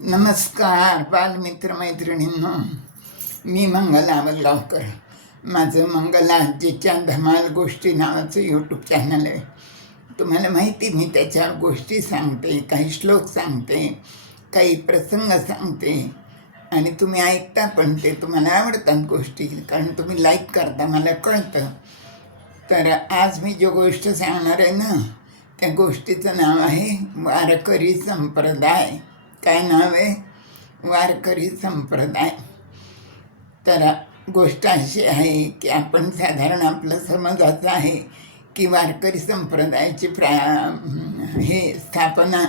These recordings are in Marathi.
नमस्कार बालमित्र मैत्रिणींनो, मी मंगला वलगावकर. माझं मंगला आजीच्या धमाल गोष्टी नावाचं यूट्यूब चॅनल आहे. तुम्हाला माहिती, मी त्याच्यावर गोष्टी सांगते, काही श्लोक सांगते, काही प्रसंग सांगते आणि तुम्ही ऐकता पण. ते तुम्हाला आवडतात गोष्टी, कारण तुम्ही लाईक करता, मला कळतं. तर आज मी जो गोष्ट सांगणार आहे ना, त्या गोष्टीचं नाव आहे वारकरी संप्रदाय. काय नाव आहे? वारकरी संप्रदाय. तर गोष्ट अशी आहे की आपण साधारण आपलं समजायचं आहे की वारकरी संप्रदायाची हे स्थापना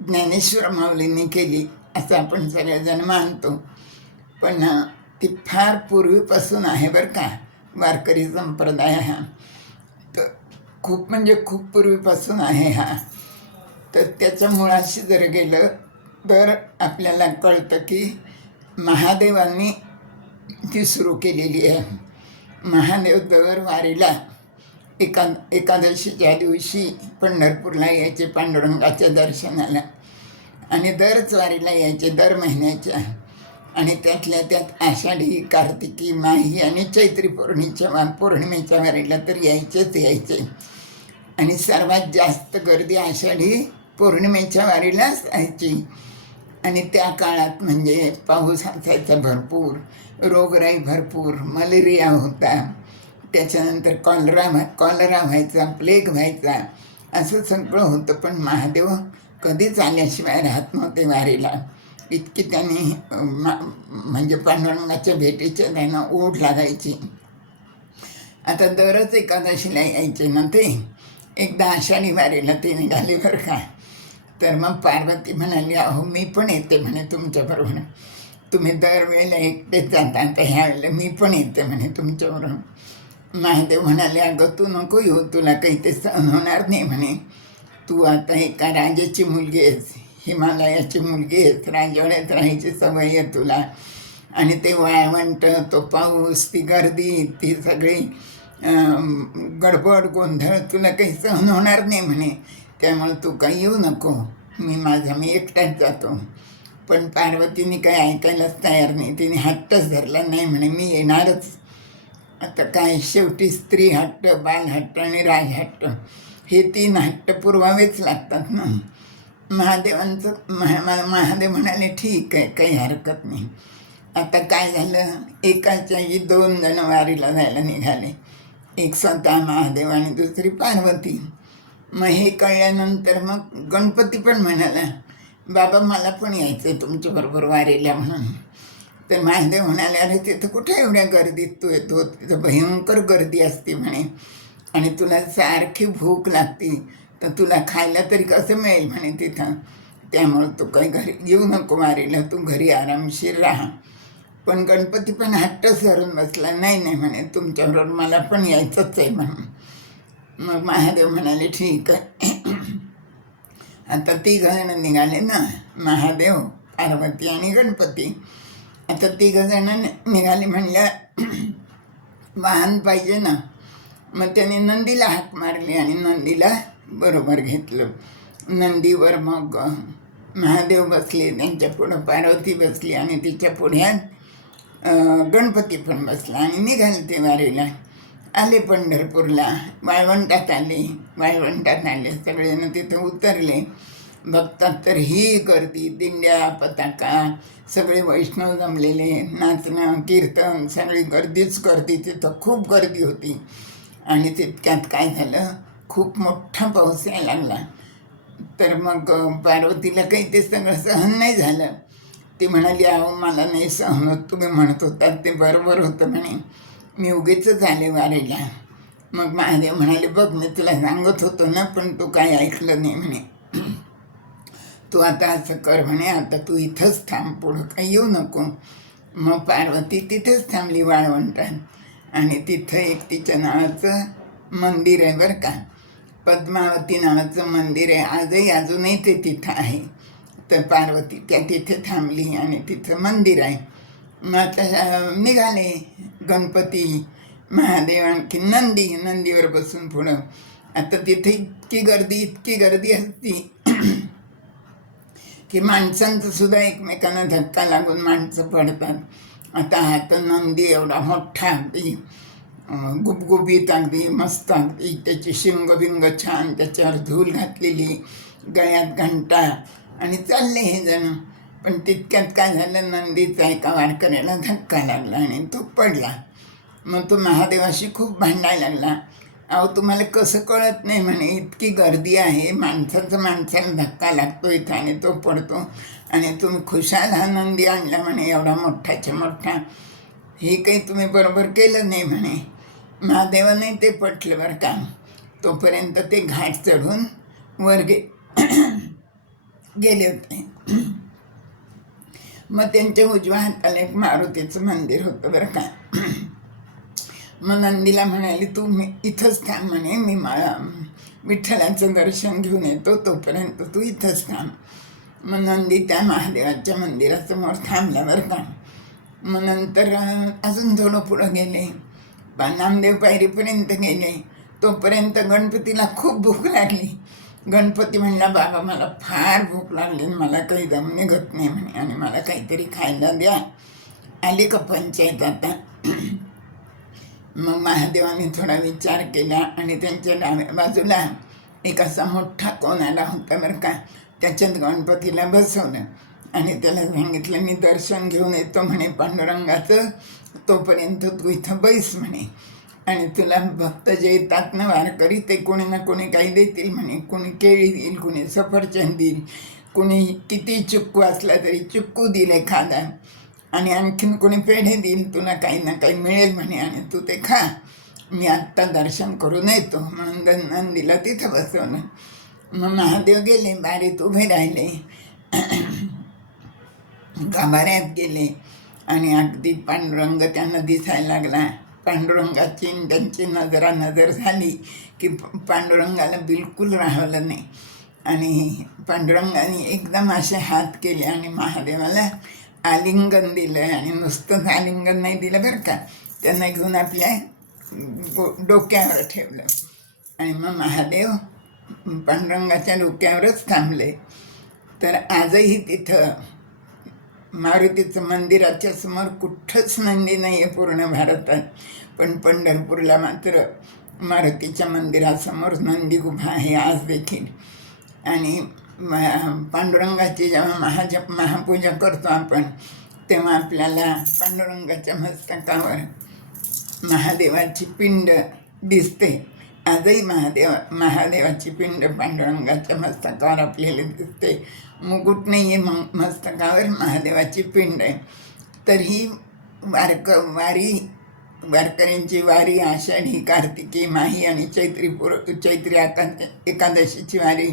ज्ञानेश्वर माऊलींनी केली असं आपण सगळेजण मानतो. पण ती फार पूर्वीपासून आहे बरं का. वारकरी संप्रदाय हा तर खूप म्हणजे खूप पूर्वीपासून आहे हा. तर त्याच्या मुळाशी जर गेलं तर आपल्याला कळतं की महादेवांनी ती सुरू केलेली आहे. महादेव दर वारीला एकादशीच्या दिवशी पंढरपूरला यायचे पांडुरंगाच्या दर्शनाला, आणि दरच वारीला यायचे दर महिन्याच्या. आणि त्यातल्या त्यात आषाढी, कार्तिकी, माही आणि चैत्री पौर्णिमेच्या वारीला तर यायचे. आणि सर्वात जास्त गर्दी आषाढी पौर्णिमेच्या वारीलाच असायची. आणि त्या काळात म्हणजे पाऊस असायचा भरपूर, रोगराई भरपूर, मलेरिया होता, त्याच्यानंतर कॉलरा व्हायचा, प्लेग व्हायचा, असं सगळं होतं. पण महादेव कधीच आल्याशिवाय राहत नव्हते वारीला. इतकी त्यांनी म्हणजे पांडुरंगाच्या भेटीच्या त्यांना ओढ लागायची. आता दरच एकादशीला यायचे ना ते. एकदा आषाढी वारीला ते निघाले बरं का. तर मग पार्वती म्हणाली, अहो मी पण येते म्हणे तुमच्याबरोबर. तुम्ही दरवेळेला एकटेच जाता, आता ह्यावेळेला मी पण येते म्हणे तुमच्याबरोबर. महादेव म्हणाले, अगं तू नको येऊ, तुला काही ते सहन होणार नाही म्हणे. तू आता एका राजाची मुलगी आहेस, हिमालयाची मुलगी आहेस, राजवाड्यात राहायची सवय आहे तुला. आणि ते वाळवंट, तो पाऊस, ती गर्दी, ती सगळी गडबड गोंधळ तुला काही सहन होणार नाही म्हणे. त्यामुळे तू काही येऊ नको, मी एकटाच जातो. पण पार्वतीने काही ऐकायलाच तयार नाही. तिने हट्टच धरला, नाही म्हणे मी येणारच. आता काय, शेवटी स्त्री हट्ट, बालहट्ट आणि राजहट्ट हे 3 हट्ट पुरवावेच लागतात ना. महादेव म्हणाले, ठीक आहे, काही हरकत नाही. आता काय झालं, एकाच्याही 2 जण वारीला जायला निघाले. एक स्वतः महादेव आणि दुसरी पार्वती. मग हे कळल्यानंतर मग गणपती पण म्हणाला, बाबा मला पण यायचं आहे तुमच्याबरोबर वारीला म्हणून. तर महादेव म्हणाले, अरे तिथं कुठे एवढ्या गर्दीत तू येतो, तिथं भयंकर गर्दी असते म्हणे, आणि तुला सारखी भूक लागते, तर तुला खायला तरी कसं मिळेल म्हणे तिथं. त्यामुळं तू काही घरी येऊ नको वारीला, तू घरी आरामशीर राहा. पण गणपती पण हट्टच धरून बसला, नाही म्हणे तुमच्याबरोबर मला पण यायचंच आहे म्हणून. मग महादेव म्हणाले, ठीक आहे. आता 3 जण निघाले ना, महादेव, पार्वती आणि गणपती. आता 3 जण निघाले म्हणल्या, वाहन पाहिजे ना. मग त्याने नंदीला हाक मारली आणि नंदीला बरोबर घेतलं. नंदीवर मग महादेव बसले, त्यांच्या पुढं पार्वती बसली आणि तिच्या पुढ्यात गणपती पण बसला. आणि निघाले ते वारीला. आले पंढरपूरला, वाळवंटात आले सगळेजण. तिथं उतरले. बघतात तर ही गर्दी, दिंड्या, पताका, सगळे वैष्णव जमलेले, नाचणं, कीर्तन, सगळी गर्दीच गर्दी. तिथं खूप गर्दी होती. आणि तितक्यात काय झालं, खूप मोठा पाऊस यायला लागला. तर मग पार्वतीला काही ते सगळं सहन नाही झालं. ती म्हणाली, अहो मला नाही सहन होत, तुम्ही म्हणत होतात ते बरोबर होतं म्हणे, मी उगीचच आले वारीला. मग महादेव म्हणाले, बघ मी तुला सांगत होतो ना, पण तू काय ऐकलं नाही म्हणे. तू आता असं कर म्हणे, आता तू इथंच थांब, पुढं काही येऊ नको. मग पार्वती तिथेच थांबली वाळवंटात. आणि तिथं एक तिच्या नावाचं मंदिर आहे बरं का, पद्मावती नावाचं मंदिर आहे. अजूनही ते तिथं आहे. तर पार्वती त्या तिथे थांबली आणि तिथं मंदिर आहे. मग आता निघाले गणपती, महादेव, आणखी नंदीवर बसून पुढं. आता तिथे इतकी गर्दी असती की माणसांचं सुद्धा एकमेकांना धक्का लागून माणसं पडतात. आता हा तर नंदी एवढा मोठा, अगदी गुबगुबीत, अगदी मस्त, अगदी त्याची शिंगबिंग छान, त्याच्यावर धूल घातलेली, गळ्यात घंटा, आणि चालले हे जण. पण तितक्यात काय झालं, नंदीचा एका वारकऱ्याला धक्का लागला आणि तो पडला. मग तो महादेवाशी खूप भांडायला लागला. अहो, तुम्हाला कसं कळत नाही म्हणे, इतकी गर्दी आहे, माणसाला धक्का लागतो इथं आणि तो पडतो, आणि तुम्ही खुशाल हा नंदी आणला म्हणे एवढा मोठाच्या मोठा, हे काही तुम्ही बरोबर केलं नाही म्हणे. महादेवाने ते पटलं बरं का. तोपर्यंत ते घाट चढून वर गेले होते. मग त्यांच्या उजव्या हाताला एक मारुतीचं मंदिर होतं बरं का. मग नंदीला म्हणाली, तू इथंच थांब म्हणे, मी विठ्ठलाचं दर्शन घेऊन येतो, तोपर्यंत तू इथंच थांब. मग नंदी त्या महादेवाच्या मंदिरासमोर थांबला बरं का. मग नंतर अजून थोडं पुढं गेले, नामदेव पायरीपर्यंत गेले. तोपर्यंत गणपतीला खूप भूक लागली. गणपती म्हणला, बाबा मला फार भूक लागली, मला काही दम निघत नाही म्हणे, आणि मला काहीतरी खायला द्या. आली का पंचायत आता. मग महादेवाने थोडा विचार केला आणि त्यांच्या डाव्या बाजूला एक असा मोठा कोण आला होता बरं का. त्याच्यात गणपतीला बसवलं आणि त्याला सांगितलं, मी दर्शन घेऊन येतो म्हणे पांडुरंगाचं, तोपर्यंत तू इथं बैस म्हणे, आणि तुला भक्त जे येतात ना वारकरी, ते कोणी ना कोणी काही देतील म्हणे. कोणी केळी देईल, कोणी सफरचंद देईल, कोणी किती चिक्कू असला तरी चिक्कू देईल एखादा, आणि आणखीन कोणी पेढे देईल, तुला काही ना काही मिळेल म्हणे, आणि तू ते खा, मी आत्ता दर्शन करून येतो. म्हणून नंदीला तिथं बसवलं. मग महादेव गेले, बारीत उभे राहिले, गाभाऱ्यात गेले, आणि अगदी पांडुरंग त्यांना दिसायला लागला. पांडुरंगाची त्यांची नजर झाली की पांडुरंगाला बिलकुल राहवलं नाही, आणि पांडुरंगाने एकदम असे हात केले आणि महादेवाला आलिंगन दिलं. आणि नुसतंच आलिंगन नाही दिलं बरं का, त्यांना घेऊन आपल्या डोक्यावर ठेवलं, आणि मग महादेव पांडुरंगाच्या डोक्यावरच थांबले. तर आजही तिथं मारुतीचं मंदिराच्या समोर कुठंच नंदी नाही आहे पूर्ण भारतात, पण पंढरपूरला मात्र मारुतीच्या मंदिरासमोर नंदी गुफा आहे आज देखील. आणि पांडुरंगाची जेव्हा महापूजा करतो आपण, तेव्हा आपल्याला पांडुरंगाच्या मस्तकावर महादेवाची पिंड दिसते. आजही महादेवाची पिंड पांडुरंगाच्या मस्तकावर आपल्याला दिसते. मुकुट नाही आहे मस्तकावर, महादेवाची पिंड आहे. तर ही वारकऱ्यांची वारी, आषाढी, कार्तिकी, माही आणि चैत्री एकादशीची वारी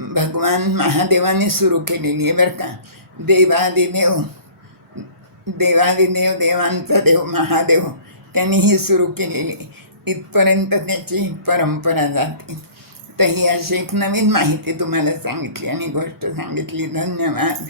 भगवान महादेवाने सुरू केलेली आहे बरं का. देवादिदेव देवांचा देव महादेव त्यांनी ही सुरू केलेली, इथपर्यंत त्याची परंपरा जाते. तर ही अशी एक नवीन माहिती तुम्हाला सांगितली आणि गोष्ट सांगितली. धन्यवाद.